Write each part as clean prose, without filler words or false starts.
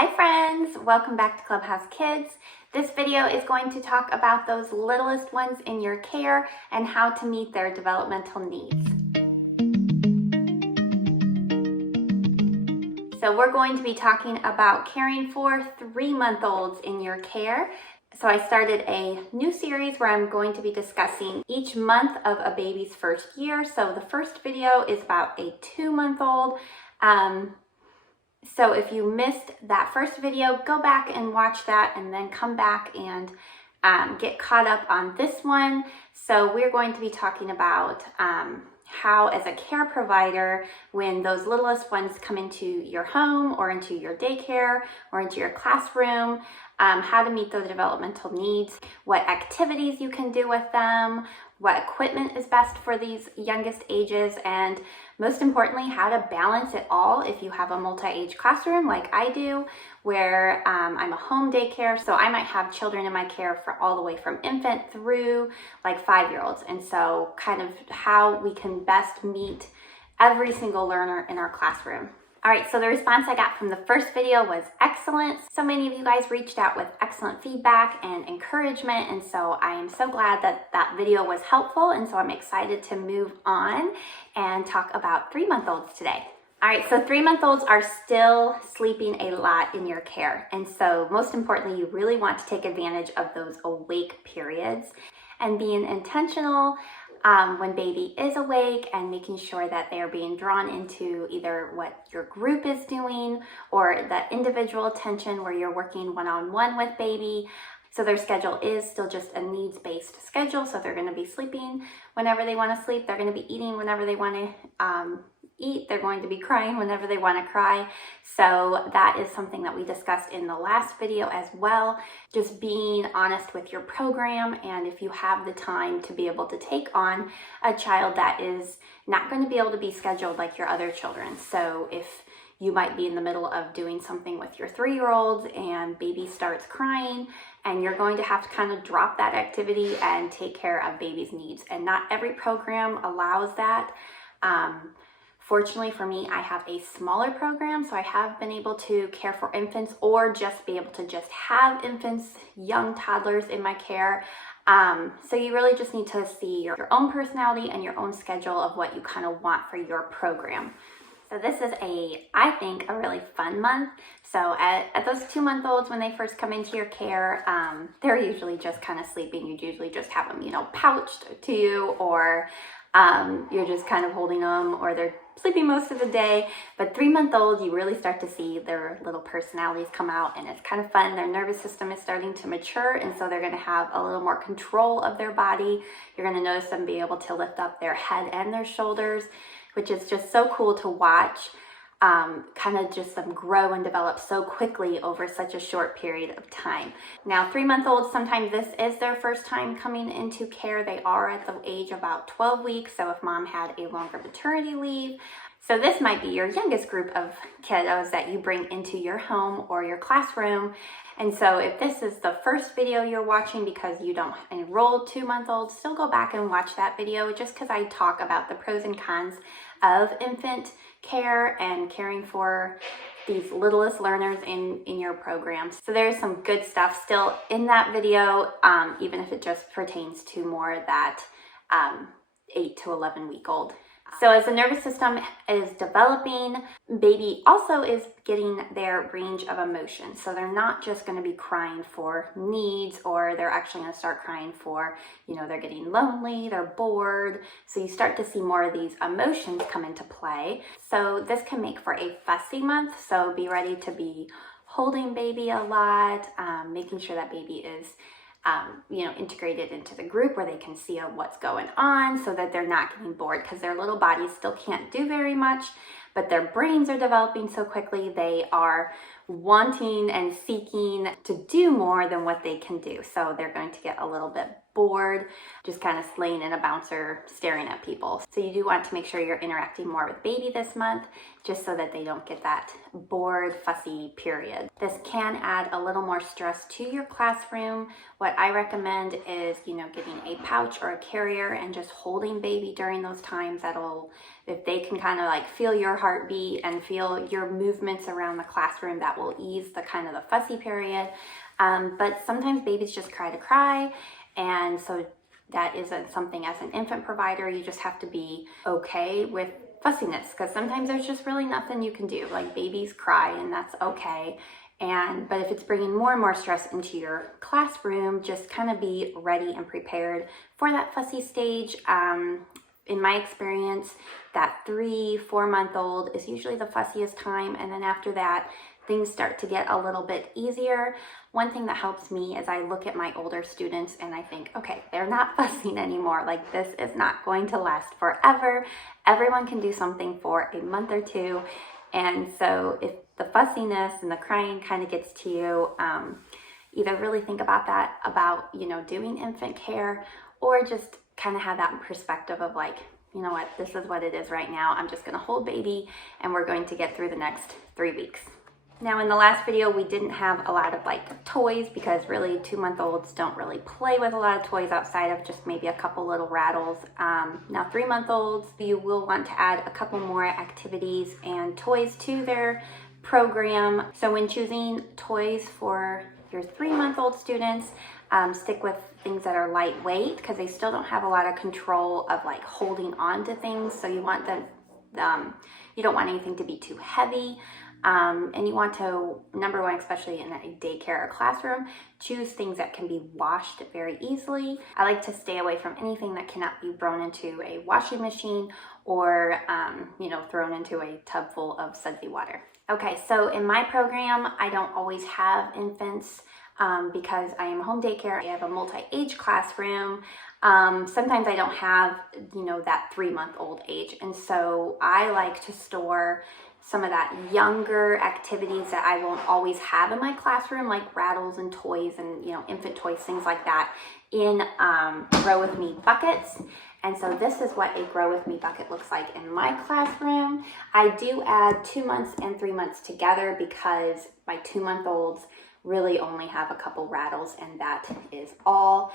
Hi friends, welcome back to Clubhouse Kids. This video is going to talk about those littlest ones in your care and how to meet their developmental needs. So we're going to be talking about caring for 3-month-olds in your care. So I started a new series where I'm going to be discussing each month of a baby's first year. So the first video is about a 2-month-old. So if you missed that first video, go back and watch that and then come back and get caught up on this one. So we're going to be talking about how, as a care provider, when those littlest ones come into your home or into your daycare or into your classroom, how to meet those developmental needs, what activities you can do with them, what equipment is best for these youngest ages, and most importantly, how to balance it all if you have a multi-age classroom like I do, where I'm a home daycare, so I might have children in my care for all the way from infant through like 5-year-olds, and so kind of how we can best meet every single learner in our classroom. All right, so the response I got from the first video was excellent. So many of you guys reached out with excellent feedback and encouragement, and so I am so glad that that video was helpful, and so I'm excited to move on and talk about 3-month-olds today. All right, so 3-month-olds are still sleeping a lot in your care, and so most importantly, you really want to take advantage of those awake periods and being intentional when baby is awake and making sure that they are being drawn into either what your group is doing or the individual attention where you're working one-on-one with baby. So their schedule is still just a needs-based schedule. So they're going to be sleeping whenever they want to sleep. They're going to be eating whenever they want to eat. They're going to be crying whenever they want to cry. So that is something that we discussed in the last video as well. Just being honest with your program, and if you have the time to be able to take on a child that is not going to be able to be scheduled like your other children. So if you might be in the middle of doing something with your 3-year-olds and baby starts crying, and you're going to have to kind of drop that activity and take care of baby's needs. And not every program allows that. Fortunately for me, I have a smaller program, so I have been able to care for infants or just be able to just have infants, young toddlers in my care. So you really just need to see your own personality and your own schedule of what you kind of want for your program. So this is I think, a really fun month. So at those 2-month-olds, when they first come into your care, they're usually just kind of sleeping. You usually just have them, pouched to you, or you're just kind of holding them, or they're sleeping most of the day. But 3-month-olds, you really start to see their little personalities come out, and it's kind of fun. Their nervous system is starting to mature, and so they're going to have a little more control of their body. You're going to notice them be able to lift up their head and their shoulders, which is just so cool to watch. Kind of just them grow and develop so quickly over such a short period of time. Now, 3-month-olds, sometimes this is their first time coming into care. They are at the age of about 12 weeks, so if mom had a longer maternity leave. So this might be your youngest group of kiddos that you bring into your home or your classroom. And so if this is the first video you're watching because you don't enroll 2-month-olds, still go back and watch that video, just because I talk about the pros and cons of infant care and caring for these littlest learners in your program. So there's some good stuff still in that video, even if it just pertains to more that 8 to 11 week old. So as the nervous system is developing, baby also is getting their range of emotion. So they're not just going to be crying for needs, or they're actually going to start crying for, they're getting lonely, they're bored. So you start to see more of these emotions come into play. So this can make for a fussy month. So be ready to be holding baby a lot, making sure that baby is integrated into the group where they can see what's going on, so that they're not getting bored, because their little bodies still can't do very much, but their brains are developing so quickly. They are wanting and seeking to do more than what they can do. So they're going to get a little bit bored, just kind of laying in a bouncer staring at people. So you do want to make sure you're interacting more with baby this month, just so that they don't get that bored, fussy period. This can add a little more stress to your classroom. What I recommend is, getting a pouch or a carrier and just holding baby during those times. If they can kind of like feel your heartbeat and feel your movements around the classroom, that that will ease the kind of the fussy period. But sometimes babies just cry to cry, and so that isn't something as an infant provider. You just have to be okay with fussiness, because sometimes there's just really nothing you can do. Like, babies cry and that's okay. But if it's bringing more and more stress into your classroom, just kind of be ready and prepared for that fussy stage. In my experience, that 3-4 month old is usually the fussiest time, and then after that things start to get a little bit easier. One thing that helps me is I look at my older students and I think, okay, they're not fussing anymore. Like, this is not going to last forever. Everyone can do something for a month or two. And so if the fussiness and the crying kind of gets to you, either really think about that, about, doing infant care, or just kind of have that perspective of like, you know what, this is what it is right now. I'm just going to hold baby and we're going to get through the next 3 weeks. Now, in the last video, we didn't have a lot of toys, because really 2-month-olds don't really play with a lot of toys outside of just maybe a couple little rattles. Now 3-month-olds, you will want to add a couple more activities and toys to their program. So when choosing toys for your 3-month-old students, stick with things that are lightweight, because they still don't have a lot of control of holding on to things. So you want them, you don't want anything to be too heavy. And you want to, number one, especially in a daycare or classroom, choose things that can be washed very easily. I like to stay away from anything that cannot be thrown into a washing machine or, thrown into a tub full of sudsy water. Okay, so in my program, I don't always have infants because I am home daycare. I have a multi-age classroom. Sometimes I don't have, that 3-month-old age. And so I like to store some of that younger activities that I won't always have in my classroom, like rattles and toys and, infant toys, things like that, in Grow With Me buckets. And so this is what a Grow With Me bucket looks like in my classroom. I do add 2 months and 3 months together because my 2-month-olds really only have a couple rattles, and that is all.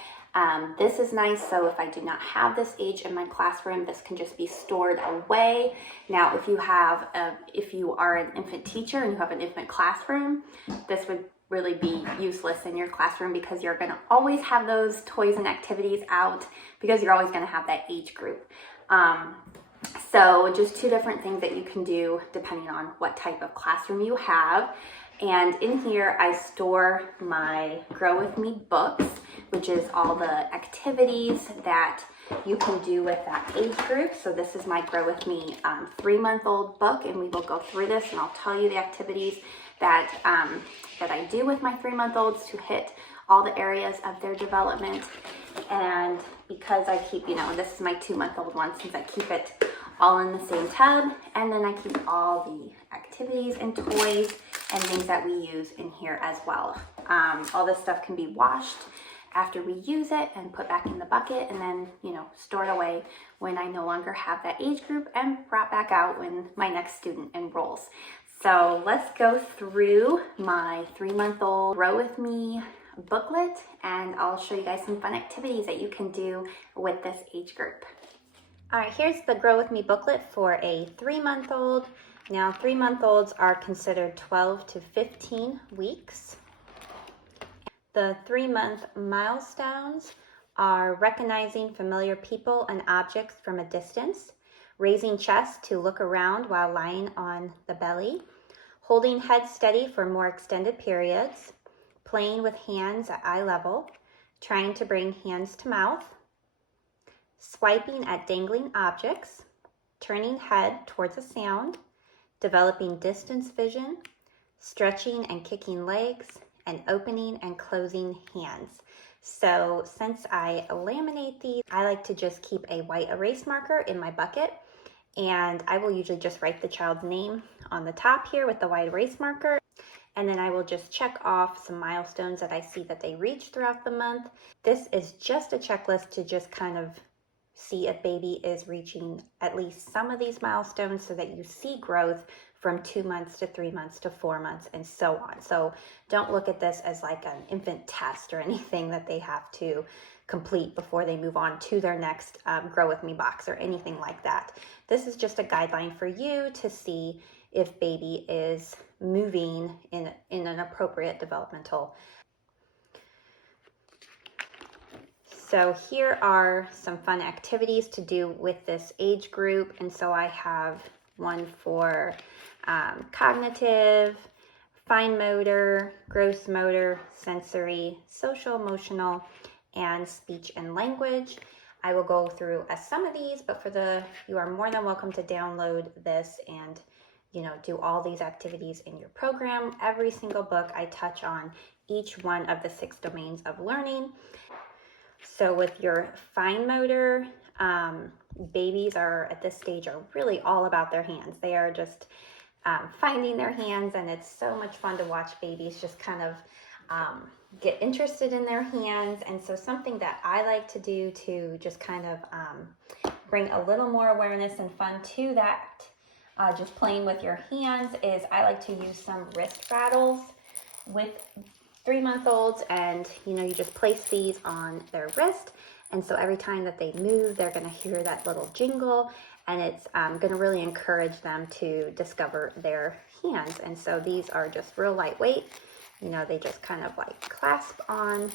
This is nice, so if I do not have this age in my classroom, this can just be stored away. Now, if you are an infant teacher and you have an infant classroom, this would really be useless in your classroom, because you're going to always have those toys and activities out, because you're always going to have that age group. So just 2 different things that you can do depending on what type of classroom you have. And in here, I store my Grow With Me books, which is all the activities that you can do with that age group. So this is my Grow With Me 3-month-old book, and we will go through this, and I'll tell you the activities that I do with my 3-month-olds to hit all the areas of their development. And because I keep, this is my 2-month-old one, since I keep it all in the same tub, and then I keep all the activities and toys and things that we use in here as well. All this stuff can be washed after we use it and put back in the bucket, and then, stored away when I no longer have that age group, and brought back out when my next student enrolls. So let's go through my 3-month-old Grow With Me booklet, and I'll show you guys some fun activities that you can do with this age group. All right, here's the Grow With Me booklet for a 3-month-old. Now, 3-month-olds are considered 12 to 15 weeks. The 3-month milestones are recognizing familiar people and objects from a distance, raising chest to look around while lying on the belly, holding head steady for more extended periods, playing with hands at eye level, trying to bring hands to mouth, swiping at dangling objects, turning head towards a sound, developing distance vision, stretching and kicking legs, and opening and closing hands. So since I laminate these, I like to just keep a white erase marker in my bucket, and I will usually just write the child's name on the top here with the white erase marker, and then I will just check off some milestones that I see that they reach throughout the month. This is just a checklist to just kind of see if baby is reaching at least some of these milestones, so that you see growth from 2 months to 3 months to 4 months and so on. So don't look at this as like an infant test or anything that they have to complete before they move on to their next Grow With Me box or anything like that. This is just a guideline for you to see if baby is moving in an appropriate developmental. So here are some fun activities to do with this age group. And so I have one for cognitive, fine motor, gross motor, sensory, social, emotional, and speech and language. I will go through some of these, but you are more than welcome to download this and do all these activities in your program. Every single book I touch on each one of the 6 domains of learning. So with your fine motor, babies are at this stage are really all about their hands. They are just finding their hands, and it's so much fun to watch babies just kind of get interested in their hands. And so something that I like to do to just kind of bring a little more awareness and fun to that, just playing with your hands, is I like to use some wrist rattles with 3-month-olds, and you just place these on their wrist, and so every time that they move, they're going to hear that little jingle, and it's going to really encourage them to discover their hands. And so these are just real lightweight, they just kind of like clasp on,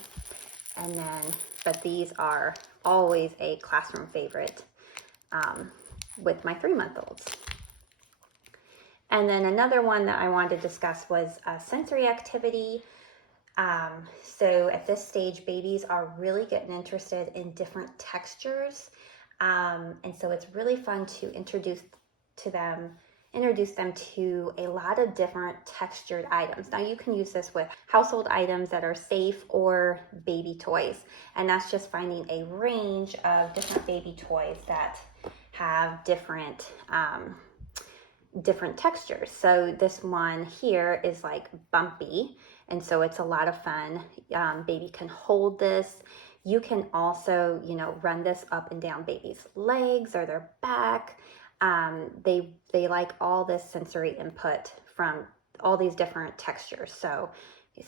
and then, but these are always a classroom favorite with my 3-month-olds. And then another one that I wanted to discuss was a sensory activity. So at this stage, babies are really getting interested in different textures. And so it's really fun to introduce them to a lot of different textured items. Now you can use this with household items that are safe or baby toys. And that's just finding a range of different baby toys that have different textures. So this one here is like bumpy, and so it's a lot of fun. Baby can hold this. You can also, run this up and down baby's legs or their back. They like all this sensory input from all these different textures. So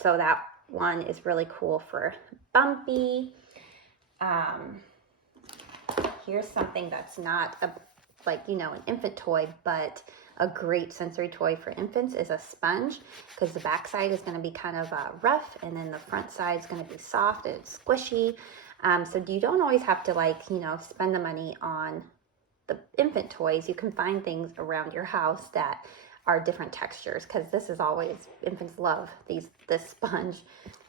that one is really cool for bumpy. Here's something that's not an infant toy, but a great sensory toy for infants is a sponge, because the back side is going to be kind of rough, and then the front side is going to be soft and squishy. So you don't always have to spend the money on the infant toys. You can find things around your house that are different textures, because infants love this sponge.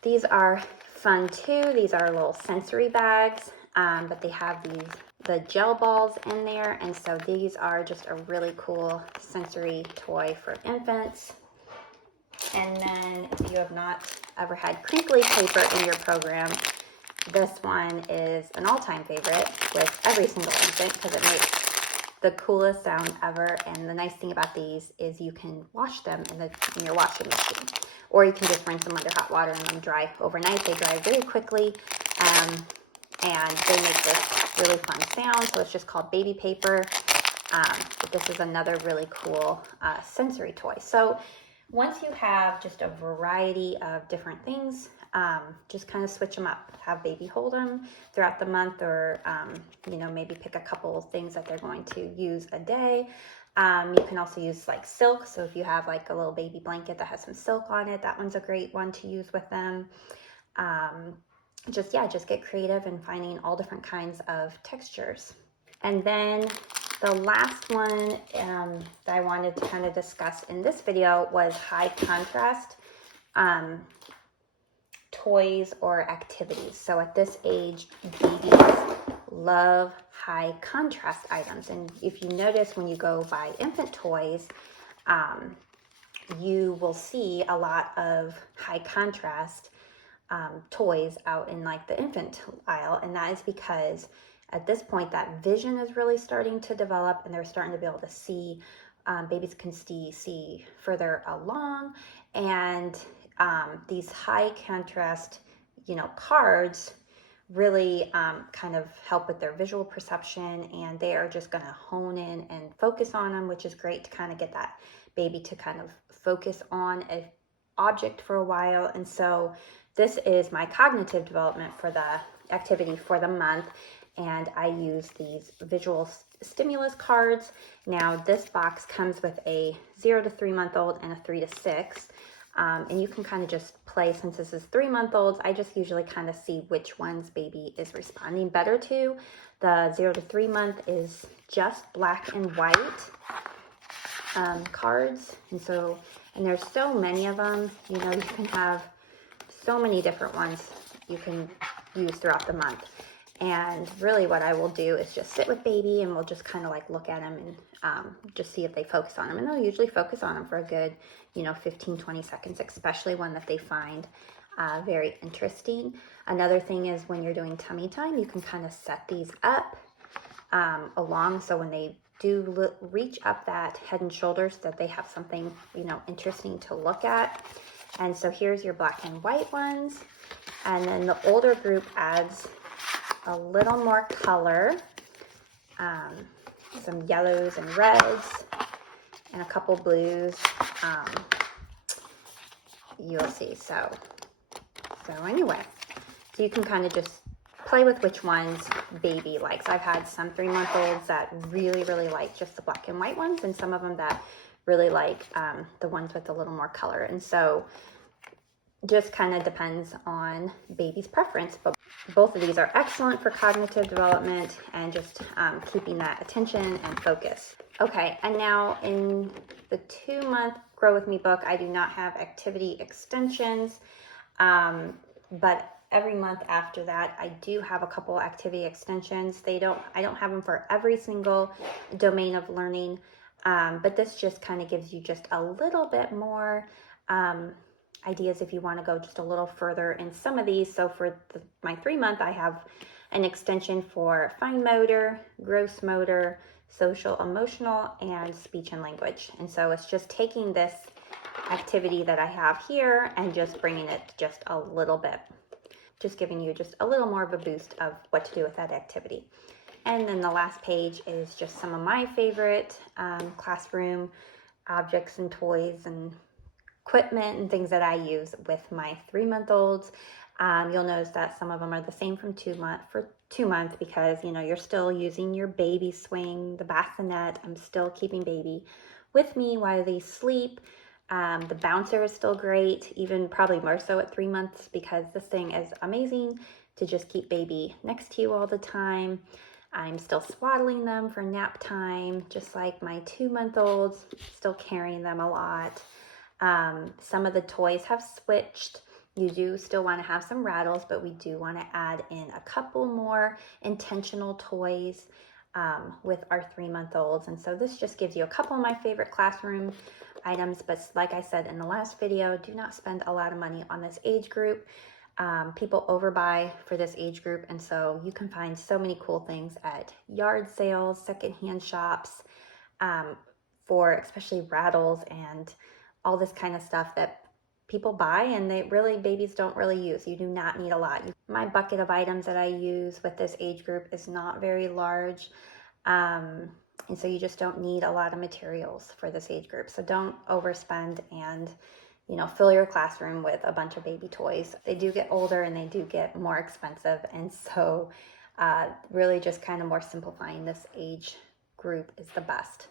These are fun too. These are little sensory bags, but they have the gel balls in there, and so these are just a really cool sensory toy for infants. And then if you have not ever had crinkly paper in your program, this one is an all-time favorite with every single infant, because it makes the coolest sound ever. And the nice thing about these is you can wash them in your washing machine, or you can just rinse them under hot water and let them dry overnight. They dry very quickly, and they make this really fun sound. So it's just called baby paper. But this is another really cool sensory toy. So once you have just a variety of different things, just kind of switch them up. Have baby hold them throughout the month, or maybe pick a couple of things that they're going to use a day. You can also use like silk. So if you have like a little baby blanket that has some silk on it, that one's a great one to use with them. Just get creative in finding all different kinds of textures. And then the last one that I wanted to kind of discuss in this video was high contrast toys or activities. So at this age, babies love high contrast items. And if you notice, when you go buy infant toys, you will see a lot of high contrast toys out in like the infant aisle. And that is because at this point that vision is really starting to develop, and they're starting to be able to see, babies can see further along. And these high contrast, cards really kind of help with their visual perception, and they are just going to hone in and focus on them, which is great to kind of get that baby to kind of focus on an object for a while. And so this is my cognitive development for the activity for the month. and I use these visual stimulus cards. Now this box comes with a 0 to 3 month old and a 3 to 6. And you can kind of just play, since this is 3 month olds, I just usually kind of see which ones baby is responding better to. The 0 to 3 month is just black and white cards. And there's so many of them, you know, you can have so many different ones you can use throughout the month. And really what I will do is just sit with baby and we'll just kind of like look at them and just see if they focus on them. And they'll usually focus on them for a good, you know, 15-20 seconds, especially one that they find very interesting. Another thing is when you're doing tummy time, you can kind of set these up along, so when they do reach up that head and shoulders, that they have something, you know, interesting to look at. And so here's your black and white ones. And then the older group adds a little more color, some yellows and reds, and a couple blues. You'll see. So anyway, so you can kind of just play with which ones baby likes. I've had some 3 month olds that really like just the black and white ones, and some of them that really like the ones with a little more color. And so just kind of depends on baby's preference, but both of these are excellent for cognitive development and just keeping that attention and focus. Okay, and now in the 2 month Grow With Me book, I do not have activity extensions, but every month after that, I do have a couple activity extensions. I don't have them for every single domain of learning, but this just kind of gives you just a little bit more ideas if you want to go just a little further in some of these. So for my 3 month, I have an extension for fine motor, gross motor, social emotional, and speech and language. And so it's just taking this activity that I have here and just bringing it just a little bit, just giving you just a little more of a boost of what to do with that activity. And then the last page is just some of my favorite classroom objects and toys and equipment and things that I use with my 3 month olds. You'll notice that some of them are the same from 2 months because, you know, you're still using your baby swing, the bassinet. I'm still keeping baby with me while they sleep. The bouncer is still great, even probably more so at 3 months, because this thing is amazing to just keep baby next to you all the time. I'm still swaddling them for nap time, just like my 2 month olds, still carrying them a lot. Some of the toys have switched. You do still want to have some rattles, but we do want to add in a couple more intentional toys with our 3 month olds. And so this just gives you a couple of my favorite classroom items. But like I said in the last video, do not spend a lot of money on this age group. People overbuy for this age group. And so you can find so many cool things at yard sales, secondhand shops, for especially rattles and all this kind of stuff that people buy and babies don't really use. You do not need a lot. My bucket of items that I use with this age group is not very large. And so you just don't need a lot of materials for this age group. So don't overspend and, you know, fill your classroom with a bunch of baby toys. They do get older and they do get more expensive. And so really just kind of more simplifying this age group is the best,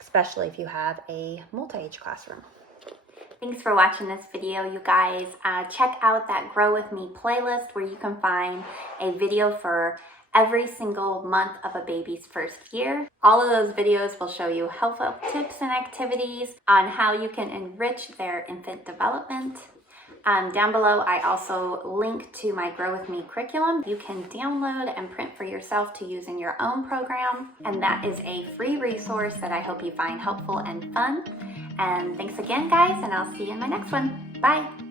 especially if you have a multi-age classroom. Thanks for watching this video, you guys. Check out that Grow With Me playlist where you can find a video for every single month of a baby's first year. All of those videos will show you helpful tips and activities on how you can enrich their infant development. Down below, I also link to my Grow With Me curriculum. You can download and print for yourself to use in your own program. And that is a free resource that I hope you find helpful and fun. And thanks again, guys, and I'll see you in my next one. Bye.